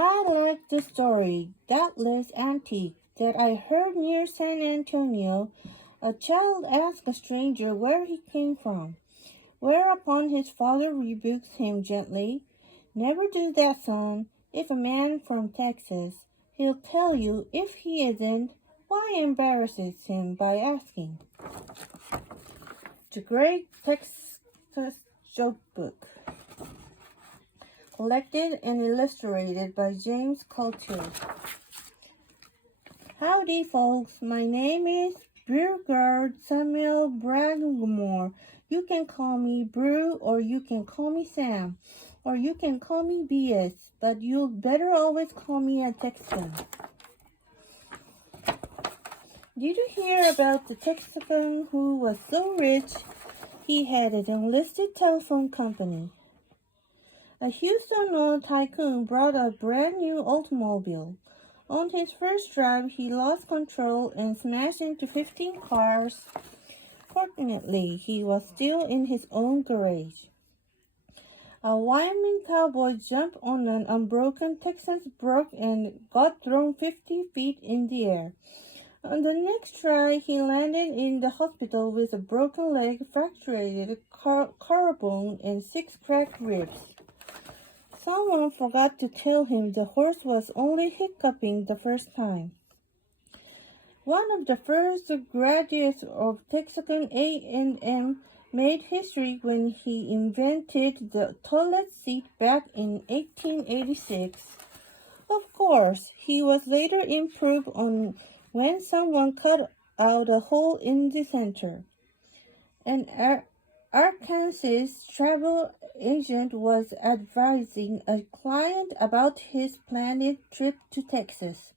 I like the story, that list antique, that I heard near San Antonio. A child asked a stranger where he came from, whereupon his father rebukes him gently. Never do that, son. If a man from Texas, he'll tell you. If he isn't, why embarrasses him by asking? The Great Texas Joke Book, collected and illustrated by James Coulter. Howdy, folks. My name is Beauregard Samuel Bragmore. You can call me Brew, or you can call me Sam, or you can call me BS, but you'd better always call me a Texan. Did you hear about the Texan who was so rich he had an enlisted telephone company? A Houston tycoon brought a brand new automobile. On his first drive, he lost control and smashed into 15 cars. Fortunately, he was still in his own garage. A Wyoming cowboy jumped on an unbroken Texas brook and got thrown 50 feet in the air. On the next try, he landed in the hospital with a broken leg, fractured collarbone, and 6 cracked ribs. Someone forgot to tell him the horse was only hiccuping the first time. One of the first graduates of Texas A&M made history when he invented the toilet seat back in 1886. Of course, he was later improved on when someone cut out a hole in the center. An Arkansas travel agent was advising a client about his planned trip to Texas.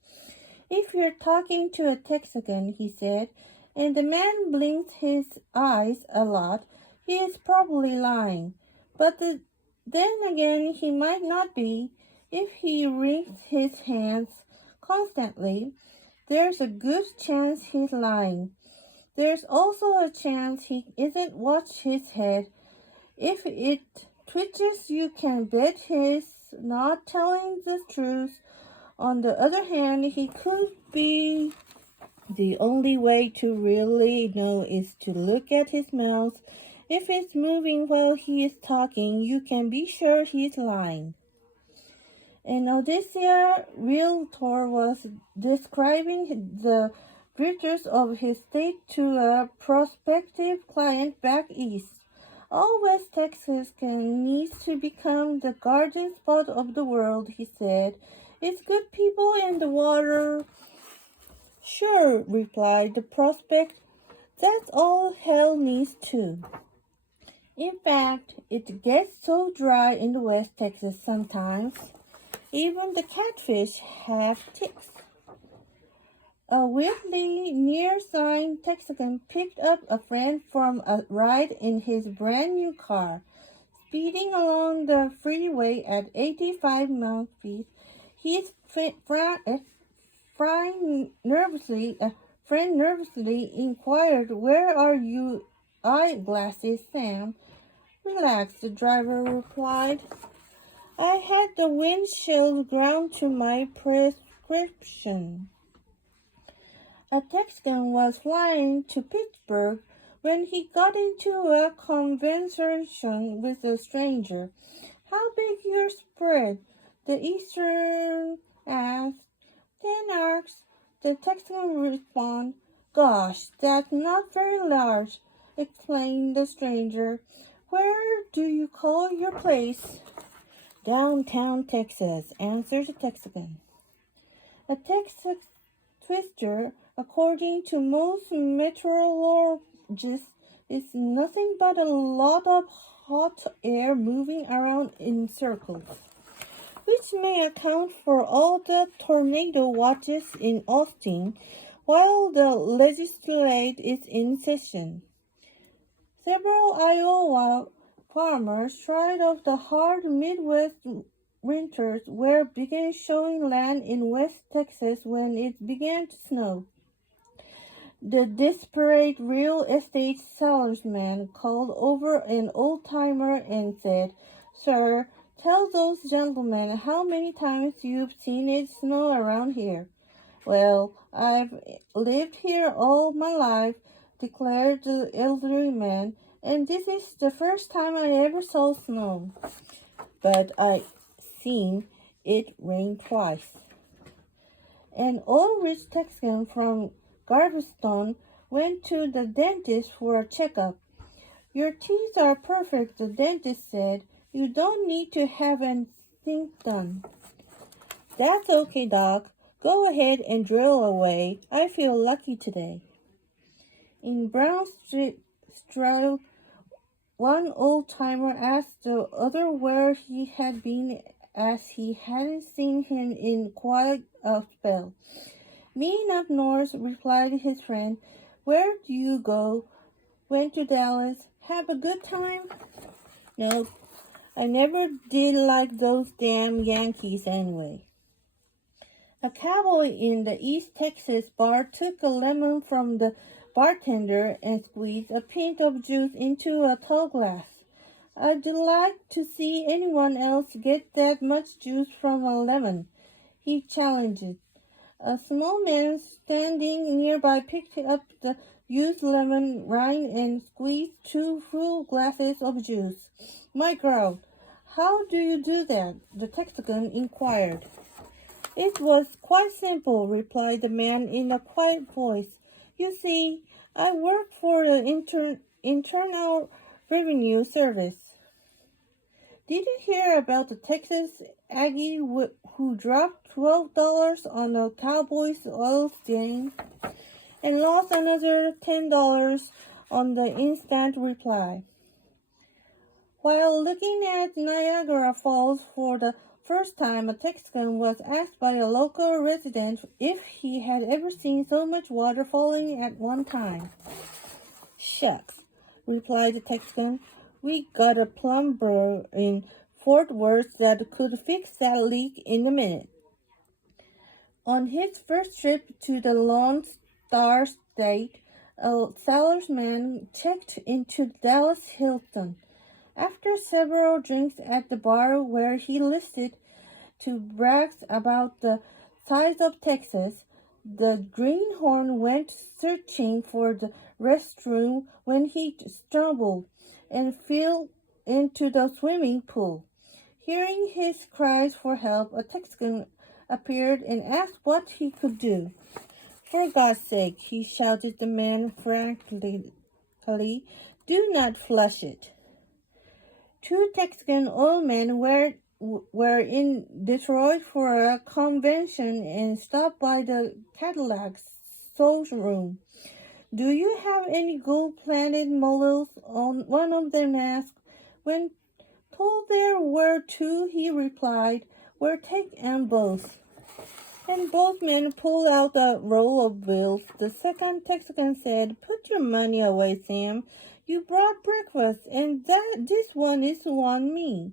If you're talking to a Texan, he said, and the man blinks his eyes a lot, he is probably lying. But then again, he might not be. If he wrings his hands constantly, there's a good chance he's lying. There's also a chance he isn't watched his head. If it twitches, you can bet he's not telling the truth. On the other hand, he could be. The only way to really know is to look at his mouth. If it's moving while he is talking, you can be sure he's lying. An Odessa realtor was describing the virtues of his state to a prospective client back east. All West Texas needs to become the garden spot of the world, he said. It's good people in the water. Sure, replied the prospect. That's all hell needs too. In fact, it gets so dry in the West Texas sometimes. Even the catfish have ticks. A weirdly near-sighted Texan picked up a friend from a ride in his brand new car. Speeding along the freeway at 85 miles per hour, his friend nervously inquired, "Where are your eyeglasses, Sam?" "Relax," the driver replied. "I had the windshield ground to my prescription." A Texan was flying to Pittsburgh when he got into a conversation with a stranger. "How big your spread?" the Eastern asked. "10 arcs," the Texan responded. "Gosh, that's not very large," explained the stranger. "Where do you call your place?" "Downtown Texas," answered the Texan. A Texas twister, according to most meteorologists, is nothing but a lot of hot air moving around in circles, which may account for all the tornado watches in Austin while the legislature is in session. Several Iowa farmers tried out the hard Midwest winters began showing land in West Texas when it began to snow. The desperate real estate salesman called over an old-timer and said, "Sir, Tell those gentlemen how many times you've seen it snow around here. Well, I've lived here all my life, declared the elderly man, and this is the first time I ever saw snow. But I've seen it rain twice. An old-rich Texan from Galveston went to the dentist for a checkup. Your teeth are perfect, the dentist said. You don't need to have anything done. That's okay, Doc. Go ahead and drill away. I feel lucky today. In Brown Street, one old-timer asked the other where he had been, as he hadn't seen him in quite a spell. "Mean up north," replied his friend. "Where do you go?" "Went to Dallas." "Have a good time?" "Nope. I never did like those damn Yankees anyway." A cowboy in the East Texas bar took a lemon from the bartender and squeezed a pint of juice into a tall glass. "I'd like to see anyone else get that much juice from a lemon," he challenged. A small man standing nearby picked up the used lemon rind and squeezed 2 full glasses of juice. "My girl, how do you do that?" the Texan inquired. "It was quite simple," replied the man in a quiet voice. "You see, I work for the Internal Revenue Service." "Did you hear about the Texas Aggie who dropped $12 on a Cowboys oil stain and lost another $10 on the instant reply?" While looking at Niagara Falls for the first time, a Texan was asked by a local resident if he had ever seen so much water falling at one time. "Shucks," replied the Texan. "We got a plumber in Fort Worth that could fix that leak in a minute." On his first trip to the Lone Star State, a salesman checked into Dallas Hilton. After several drinks at the bar where he listened to brags about the size of Texas, the greenhorn went searching for the restroom when he stumbled and fell into the swimming pool. Hearing his cries for help, a Texan appeared and asked what he could do. "For God's sake," he shouted the man frankly, "do not flush it." 2 Texan old men were in Detroit for a convention and stopped by the Cadillac showroom. "Do you have any gold-plated models?" one of them asked. When told there were 2, he replied, "We'll take 'em both." And both men pulled out a roll of bills. The second Texan said, "Put your money away, Sam. You brought breakfast, and this one is on me."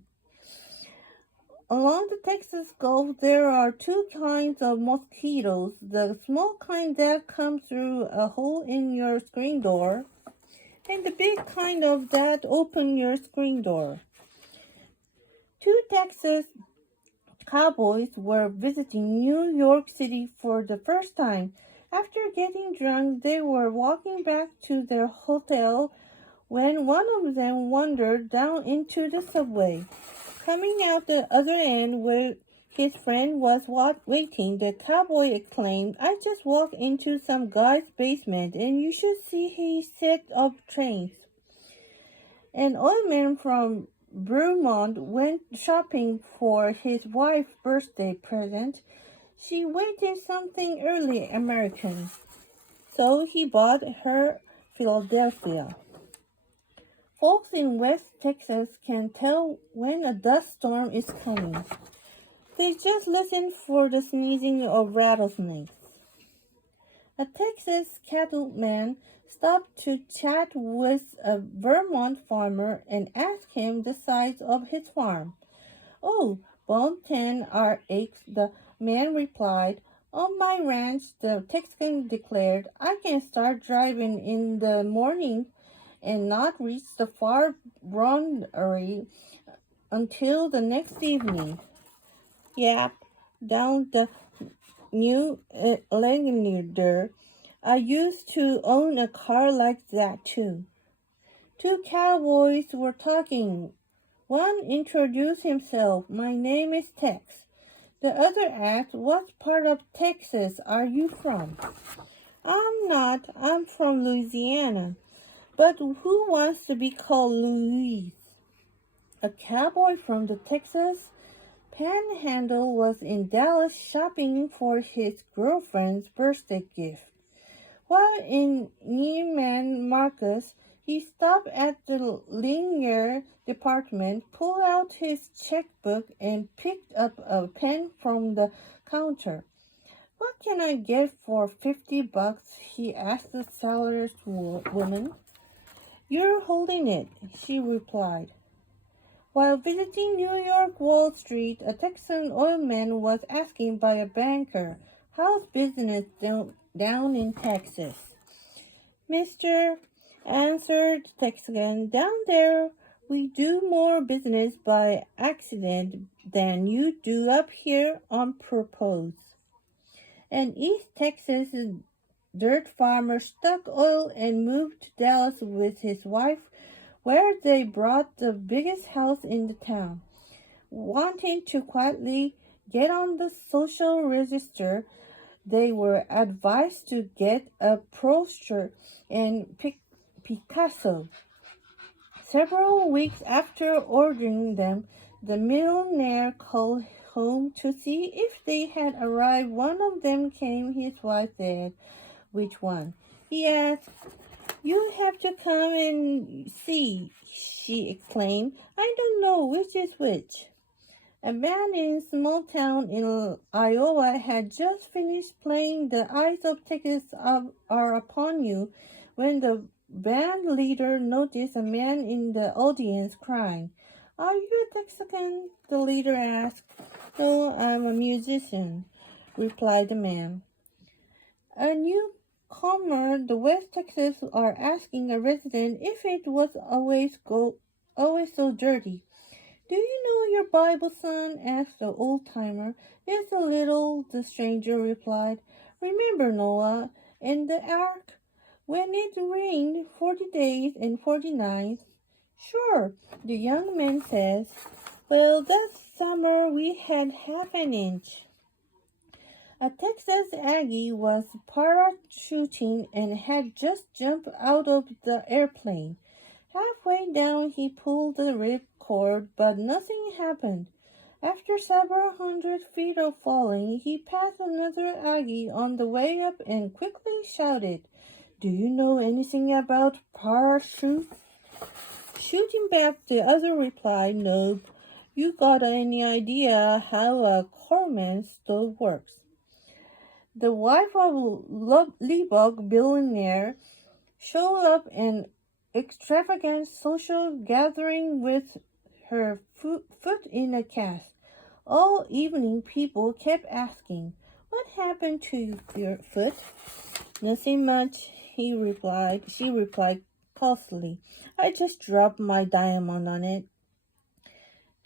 Along the Texas Gulf, there are 2 kinds of mosquitoes. The small kind that come through a hole in your screen door, and the big kind of that open your screen door. 2 Texas cowboys were visiting New York City for the first time. After getting drunk, they were walking back to their hotel when one of them wandered down into the subway. Coming out the other end where his friend was waiting, the cowboy exclaimed, "I just walked into some guy's basement, and you should see his set of trains." An old man from Vermont went shopping for his wife's birthday present. She wanted something early American, so he bought her Philadelphia. Folks in West Texas can tell when a dust storm is coming. They just listen for the sneezing of rattlesnakes. A Texas cattleman stopped to chat with a Vermont farmer and asked him the size of his farm. "Oh, about 10 acres," the man replied. "On my ranch," the Texan declared, "I can start driving in the morning and not reach the far boundary until the next evening. Yep, down the New Langlander. I used to own a car like that too. Two cowboys were talking. One introduced himself. My name is Tex. The other asked, what part of Texas are you from? I'm not. I'm from Louisiana. But who wants to be called Louise? A cowboy from the Texas Panhandle was in Dallas shopping for his girlfriend's birthday gift. While in Neiman Marcus, he stopped at the linear department, pulled out his checkbook, and picked up a pen from the counter. What can I get for $50? He asked the seller's woman. You're holding it, she replied. While visiting New York Wall Street, a Texan oilman was asked by a banker, how's business down in Texas? Mister, answered the Texan, down there we do more business by accident than you do up here on purpose. An East Texas dirt farmer struck oil and moved to Dallas with his wife, where they bought the biggest house in the town. Wanting to quietly get on the social register, they were advised to get a poster and Picasso. Several weeks after ordering them, the millionaire called home to see if they had arrived. One of them came. His wife said, which one? He asked. You have to come and see, she exclaimed. I don't know which is which. A band in a small town in Iowa had just finished playing The Eyes of Texas Are Upon You when the band leader noticed a man in the audience crying. Are you a Texican? The leader asked. No, I'm a musician, replied the man. A newcomer, the West Texas are asking a resident if it was always so dirty. Do you know your Bible, son? Asked the old-timer. Yes, a little, the stranger replied. Remember Noah and the ark? When it rained 40 days and 40 nights? Sure, the young man says. Well, that summer we had half an inch. A Texas Aggie was parachuting and had just jumped out of the airplane. Halfway down he pulled the rip cord, but nothing happened. After several hundred feet of falling, he passed another Aggie on the way up and quickly shouted, Do you know anything about parachute? Shooting back, the other replied, Nope. You got any idea how a corpsman stove works? The wife of Lebog billionaire showed up an extravagant social gathering with her foot in a cast. All evening people kept asking, What happened to your foot? Nothing much, she replied cautiously. I just dropped my diamond on it.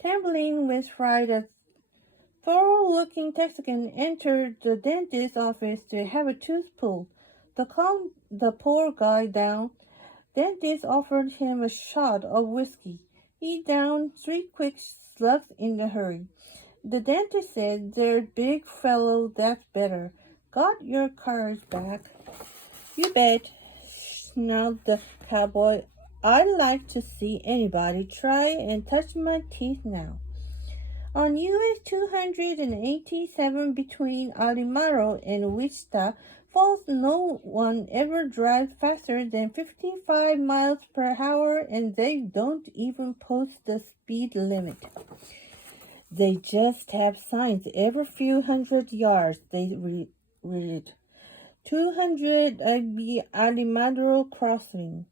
Trembling with fright, a thorough-looking Texan entered the dentist's office to have a tooth pulled. To calm the poor guy down, dentist offered him a shot of whiskey. He downed 3 quick slugs in a hurry. The dentist said, There, big fellow, that's better. Got your courage back? You bet, snarled the cowboy. I'd like to see anybody try and touch my teeth now. On US 287 between Alamaro and Wichita Falls, no one ever drives faster than 55 miles per hour, and they don't even post the speed limit. They just have signs every few hundred yards. They read 200 Alamaro Crossing.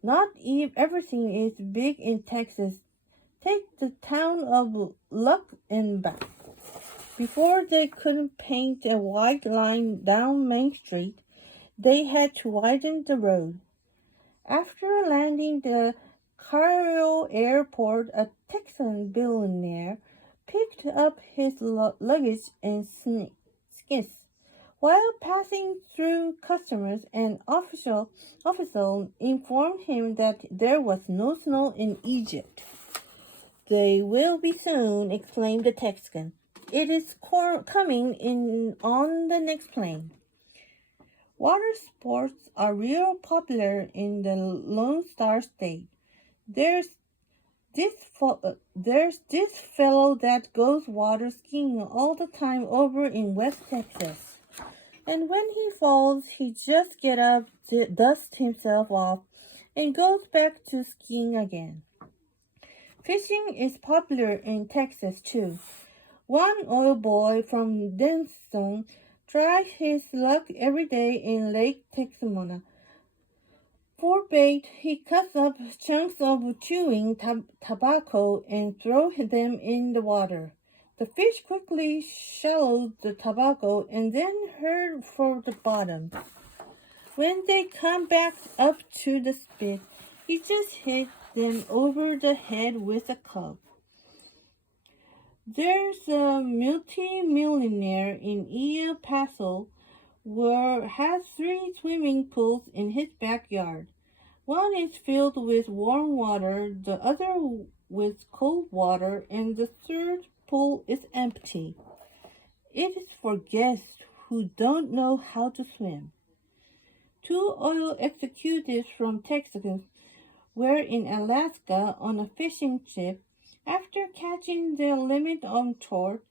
Not everything is big in Texas. Take the town of Luckenbach. Before they could paint a white line down Main Street, they had to widen the road. After landing, the Cairo airport, a Texan billionaire picked up his luggage and skis. While passing through customs, an official informed him that there was no snow in Egypt. "They will be soon," exclaimed the Texan. "It is coming in on the next plane." Water sports are real popular in the Lone Star State. There's this fellow that goes water skiing all the time over in West Texas. And when he falls, he just gets up, dusts himself off, and goes back to skiing again. Fishing is popular in Texas too. One oil boy from Denton tries his luck every day in Lake Texoma. For bait, he cuts up chunks of chewing tobacco and throws them in the water. The fish quickly swallow the tobacco and then head for the bottom. When they come back up to the spit, he just hits them over the head with a club. There's a multi-millionaire in El Paso who has 3 swimming pools in his backyard. One is filled with warm water, the other with cold water, and the third pool is empty. It is for guests who don't know how to swim. 2 oil executives from Texas were in Alaska on a fishing trip. After catching their limit on trout,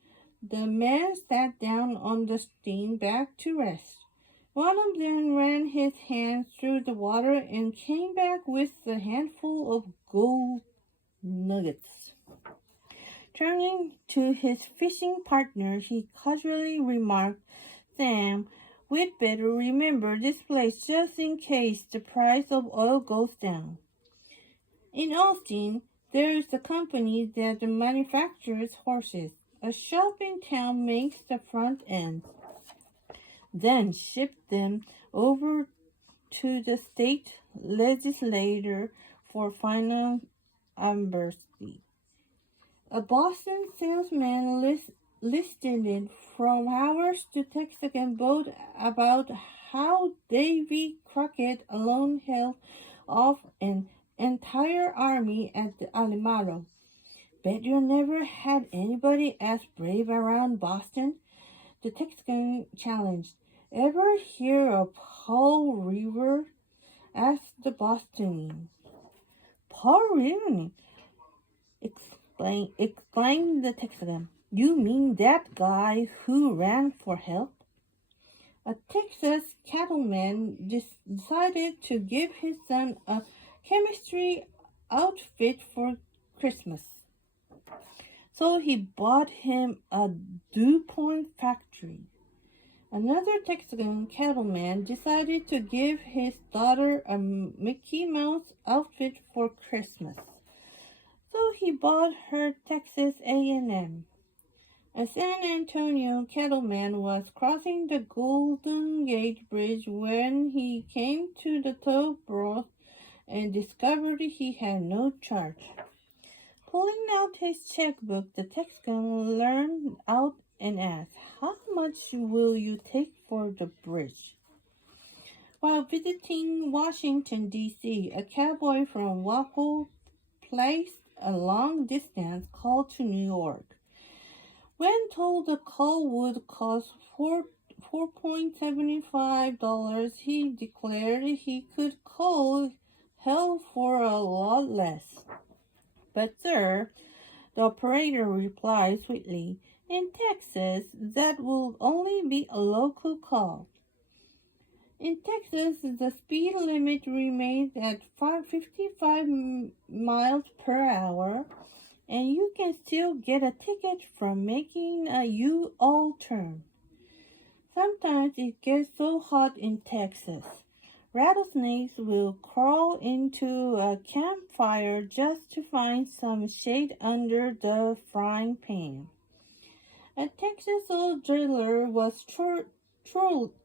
the men sat down on the steam back to rest. One of them ran his hand through the water and came back with a handful of gold nuggets. Turning to his fishing partner, he casually remarked, "Sam, we'd better remember this place just in case the price of oil goes down." In Austin, there is a company that manufactures horses. A shop in town makes the front end, then ships them over to the state legislature for final embassy. A Boston salesman listened from hours to Texan boast about how Davy Crockett alone held off an entire army at the Alamo. "Bet you never had anybody as brave around Boston," the Texan challenged. "Ever hear of Paul Revere?" asked the Bostonian. "Paul Revere!" exclaimed the Texan. "You mean that guy who ran for help?" A Texas cattleman decided to give his son a chemistry outfit for Christmas. So he bought him a DuPont factory. Another Texan cattleman decided to give his daughter a Mickey Mouse outfit for Christmas. So he bought her Texas A&M. A San Antonio cattleman was crossing the Golden Gate Bridge when he came to the toll booth and discovered he had no charge. Pulling out his checkbook, the Texan leaned out and asked, "How much will you take for the bridge?" While visiting Washington, D.C., a cowboy from Waco placed a long-distance call to New York. When told the call would cost $4.75, he declared he could call hell for a lot less. "But sir," the operator replied sweetly, "in Texas, that will only be a local call." In Texas, the speed limit remains at 55 miles per hour, and you can still get a ticket from making a U-turn. Sometimes it gets so hot in Texas, rattlesnakes will crawl into a campfire just to find some shade under the frying pan. A Texas oil driller was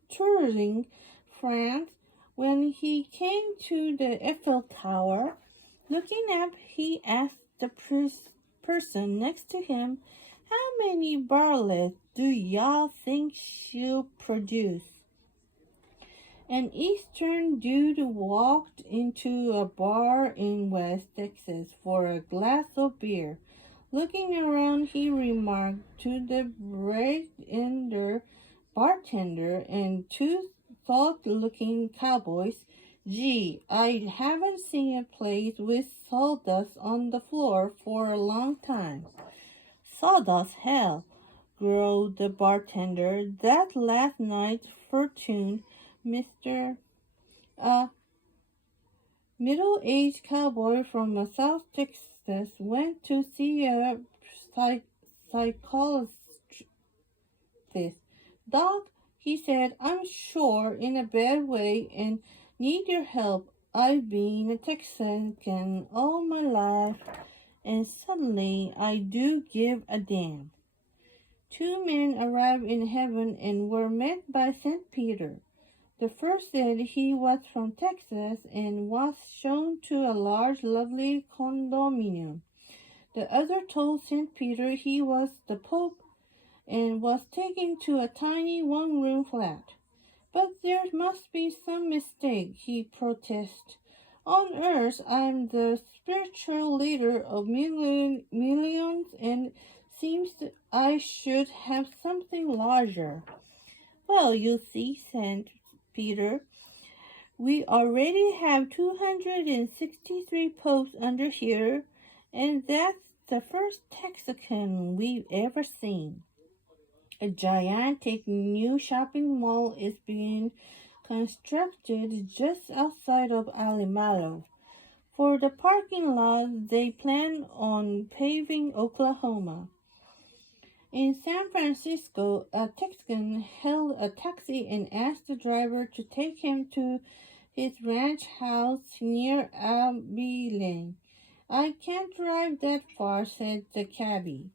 touring France when he came to the Eiffel Tower. Looking up, he asked the person next to him, "How many barrels do y'all think she'll produce?" An Eastern dude walked into a bar in West Texas for a glass of beer. Looking around, he remarked to the bartender and two thought-looking cowboys, "Gee, I haven't seen a place with sawdust on the floor for a long time." "Sawdust, hell," growled the bartender. "That last night's fortune, Mr. A middle-aged cowboy from South Texas went to see a psychologist. "Doc," he said, "I'm sure in a bad way and need your help. I've been a Texan all my life, and suddenly I do give a damn." Two men arrived in heaven and were met by St. Peter. The first said he was from Texas and was shown to a large, lovely condominium. The other told St. Peter he was the Pope and was taken to a tiny one-room flat. "But there must be some mistake," he protested. "On earth I'm the spiritual leader of millions and seems I should have something larger." "Well, you see," said Peter, "we already have 263 popes under here, and that's the first Texan we've ever seen." A gigantic new shopping mall is being constructed just outside of Alamalo. For the parking lot, they plan on paving Oklahoma. In San Francisco, a Texan hailed a taxi and asked the driver to take him to his ranch house near Abilene. "I can't drive that far," said the cabbie.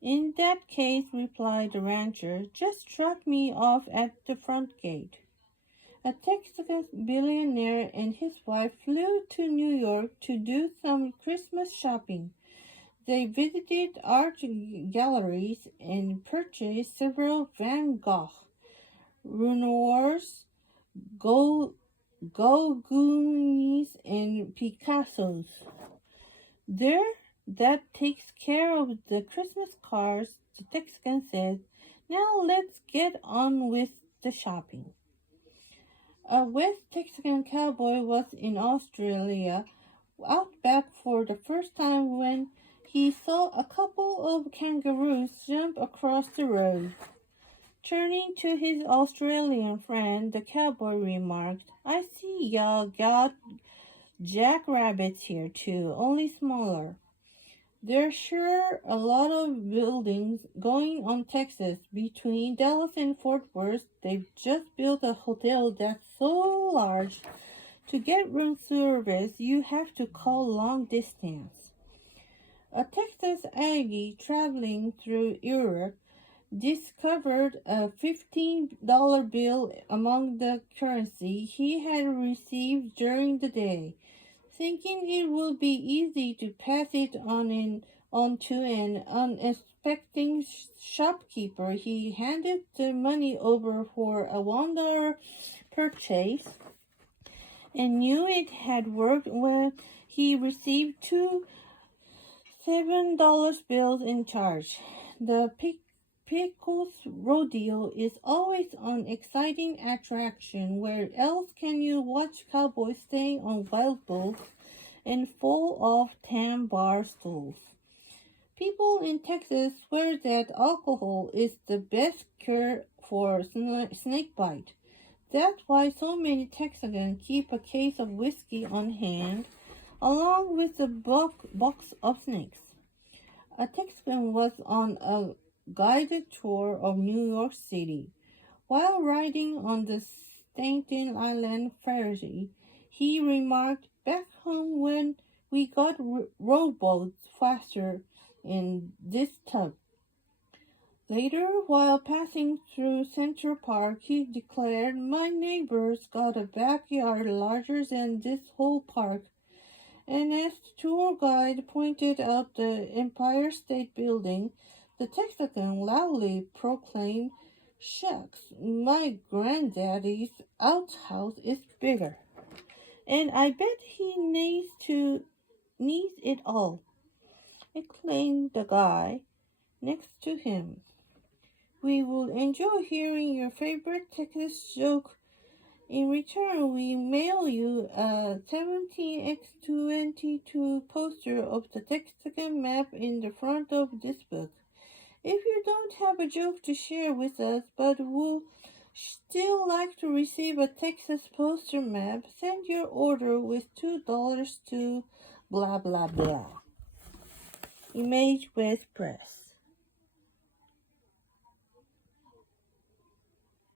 "In that case," replied the rancher, "just drop me off at the front gate." A Texas billionaire and his wife flew to New York to do some Christmas shopping. They visited art galleries and purchased several Van Gogh, Renoirs, Gauguins, and Picassos. "There, that takes care of the Christmas cards," the Texan said. "Now let's get on with the shopping." A West Texan cowboy was in Australia outback for the first time when he saw a couple of kangaroos jump across the road. Turning to his Australian friend, the cowboy remarked, "I see y'all got jackrabbits here too, only smaller." "There's sure a lot of buildings going on Texas. Between Dallas and Fort Worth, they've just built a hotel that's so large to get room service you have to call long distance." A Texas Aggie traveling through Europe discovered a $15 bill among the currency he had received during the day. Thinking it would be easy to pass it on to an unsuspecting shopkeeper, he handed the money over for a $1 purchase and knew it had worked when he received two $7 bills in charge. The Pickles Rodeo is always an exciting attraction. Where else can you watch cowboys staying on wild bulls and fall off tan bar stools? People in Texas swear that alcohol is the best cure for snake bite. That's why so many Texans keep a case of whiskey on hand, along with a box of snakes. A Texan was on a guided tour of New York City. While riding on the Staten Island Ferry, he remarked, "Back home when we got rowboats faster in this tub." Later, while passing through Central Park, he declared, "My neighbor's got a backyard larger than this whole park, And as the tour guide pointed out the Empire State Building, the Texan loudly proclaimed, "Shucks, my granddaddy's outhouse is bigger. And I bet he needs it all," exclaimed the guy next to him. "We will enjoy hearing your favorite Texas joke. In return, we mail you a 17x22 poster of the Texan map in the front of this book. If you don't have a joke to share with us but would still like to receive a Texas poster map, send your order with $2 to blah blah blah. Image West Press."